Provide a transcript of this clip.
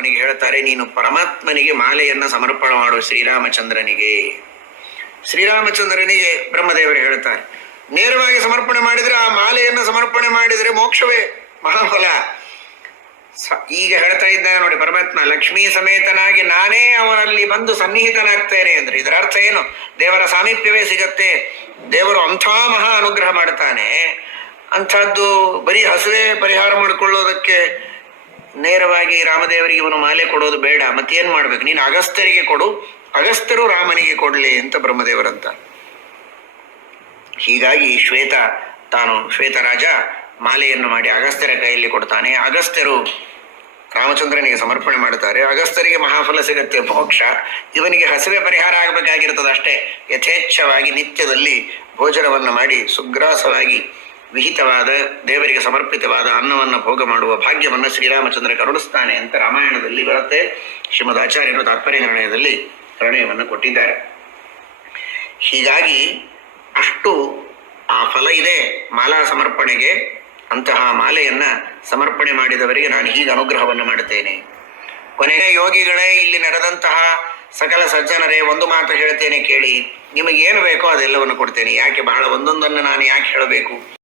ಅವನಿಗೆ ಹೇಳ್ತಾರೆ, ನೀನು ಪರಮಾತ್ಮನಿಗೆ ಮಾಲೆಯನ್ನು ಸಮರ್ಪಣೆ ಮಾಡು ಶ್ರೀರಾಮಚಂದ್ರನಿಗೆ. ಶ್ರೀರಾಮಚಂದ್ರನಿಗೆ ಬ್ರಹ್ಮದೇವರು ಹೇಳ್ತಾರೆ, ನೇರವಾಗಿ ಸಮರ್ಪಣೆ ಮಾಡಿದರೆ, ಆ ಮಾಲೆಯನ್ನು ಸಮರ್ಪಣೆ ಮಾಡಿದರೆ ಮೋಕ್ಷವೇ ಮಹಾಫಲ. ಈಗ ಹೇಳ್ತಾ ಇದ್ದಾನೆ ನೋಡಿ ಪರಮಾತ್ಮ, ಲಕ್ಷ್ಮೀ ಸಮೇತನಾಗಿ ನಾನೇ ಅವನಲ್ಲಿ ಬಂದು ಸನ್ನಿಹಿತನಾಗ್ತೇನೆ ಅಂದ್ರೆ ಇದರ ಅರ್ಥ ಏನು? ದೇವರ ಸಾಮೀಪ್ಯವೇ ಸಿಗತ್ತೆ. ದೇವರು ಅಂಥ ಮಹಾ ಅನುಗ್ರಹ ಮಾಡ್ತಾನೆ. ಅಂಥದ್ದು ಬರೀ ಹಸುವೆ ಪರಿಹಾರ ಮಾಡಿಕೊಳ್ಳೋದಕ್ಕೆ ನೇರವಾಗಿ ರಾಮದೇವರಿಗೆ ಇವನು ಮಾಲೆ ಕೊಡೋದು ಬೇಡ. ಮತ್ತೇನ್ ಮಾಡ್ಬೇಕು? ನೀನು ಅಗಸ್ತ್ಯರಿಗೆ ಕೊಡು, ಅಗಸ್ತ್ಯರು ರಾಮನಿಗೆ ಕೊಡ್ಲಿ ಅಂತ ಬ್ರಹ್ಮದೇವರಂತ. ಹೀಗಾಗಿ ಶ್ವೇತರಾಜ ಮಾಲೆಯನ್ನು ಮಾಡಿ ಅಗಸ್ತ್ಯರ ಕೈಯಲ್ಲಿ ಕೊಡ್ತಾನೆ. ಅಗಸ್ತ್ಯರು ರಾಮಚಂದ್ರನಿಗೆ ಸಮರ್ಪಣೆ ಮಾಡುತ್ತಾರೆ. ಅಗಸ್ತ್ಯರಿಗೆ ಮಹಾಫಲ ಸಿಗತ್ತೆ, ಮೋಕ್ಷ. ಇವನಿಗೆ ಹಸಿವೆ ಪರಿಹಾರ ಆಗಬೇಕಾಗಿರ್ತದೆ ಅಷ್ಟೇ. ಯಥೇಚ್ಛವಾಗಿ ನಿತ್ಯದಲ್ಲಿ ಭೋಜನವನ್ನು ಮಾಡಿ ಸುಗ್ರಾಸವಾಗಿ ವಿಹಿತವಾದ ದೇವರಿಗೆ ಸಮರ್ಪಿತವಾದ ಅನ್ನವನ್ನು ಭೋಗ ಮಾಡುವ ಭಾಗ್ಯವನ್ನು ಶ್ರೀರಾಮಚಂದ್ರ ಕರುಣಿಸ್ತಾನೆ ಅಂತ ರಾಮಾಯಣದಲ್ಲಿ ಬರುತ್ತೆ. ಶ್ರೀಮದ್ ಆಚಾರ್ಯರು ತಾತ್ಪರ್ಯ ನಿರ್ಣಯದಲ್ಲಿ ನಿರ್ಣಯವನ್ನು ಕೊಟ್ಟಿದ್ದಾರೆ. ಹೀಗಾಗಿ ಅಷ್ಟು ಆ ಫಲ ಇದೆ ಮಾಲಾ ಸಮರ್ಪಣೆಗೆ. ಅಂತಹ ಮಾಲೆಯನ್ನ ಸಮರ್ಪಣೆ ಮಾಡಿದವರಿಗೆ ನಾನು ಹೀಗೆ ಅನುಗ್ರಹವನ್ನು ಮಾಡುತ್ತೇನೆ. ಕೊನೆಯ ಯೋಗಿಗಳೇ, ಇಲ್ಲಿ ನೆರೆದಂತಹ ಸಕಲ ಸಜ್ಜನರೇ, ಒಂದು ಮಾತು ಹೇಳ್ತೇನೆ ಕೇಳಿ. ನಿಮಗೇನು ಬೇಕೋ ಅದೆಲ್ಲವನ್ನು ಕೊಡ್ತೇನೆ. ಯಾಕೆ ಬಹಳ ಒಂದೊಂದನ್ನು ನಾನು ಯಾಕೆ ಹೇಳಬೇಕು?